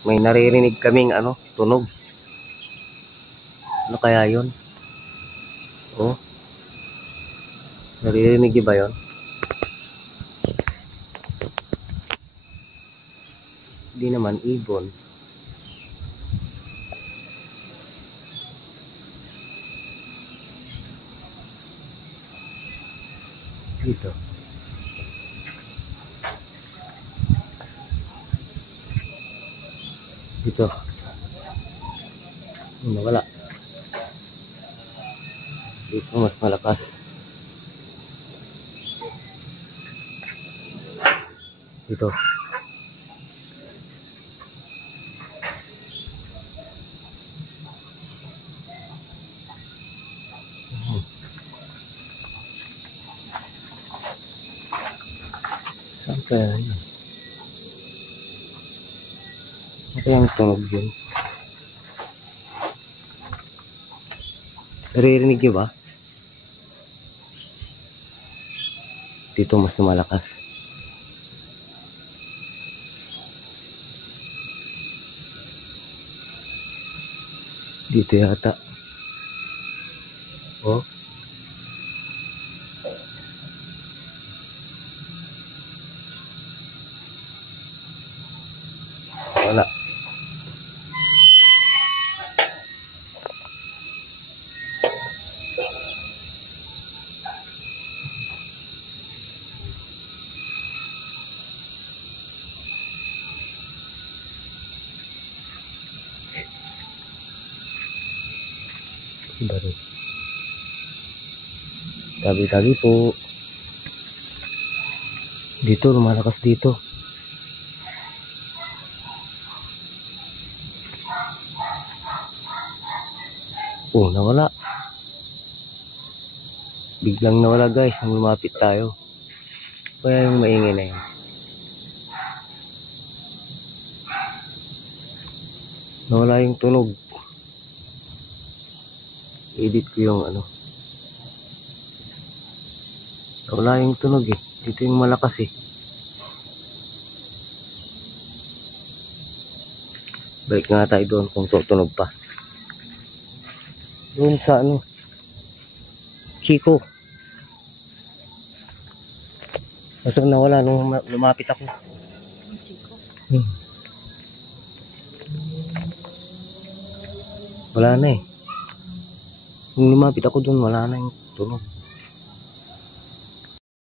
May naririnig kaming tunog. Ano kaya yun? Oh. Naririnig ba yun? Hindi naman ibon. Dito. Dito. Nawala. Dito mas malakas. Dito. Saan kaya yun? Ano kayang tunog yun? Naririnig niyo ba? Dito mas malakas. Dito yata. Oh. Wala. Baru. Tabi-tabi po. Dito, lumalakas dito. Oh, nawala. Biglang nawala guys, nang lumapit tayo. Kaya yung maingay na yun. Nawala yung tunog. Edit ko yung Nawala yung tunog eh. Dito yung malakas eh. Balik nga tayo doon kung tutunog pa. Doon sa Chico. Basta nawala nung lumapit ako. Chico. Wala na eh. Nung lumapit ako doon, wala na yung tunog.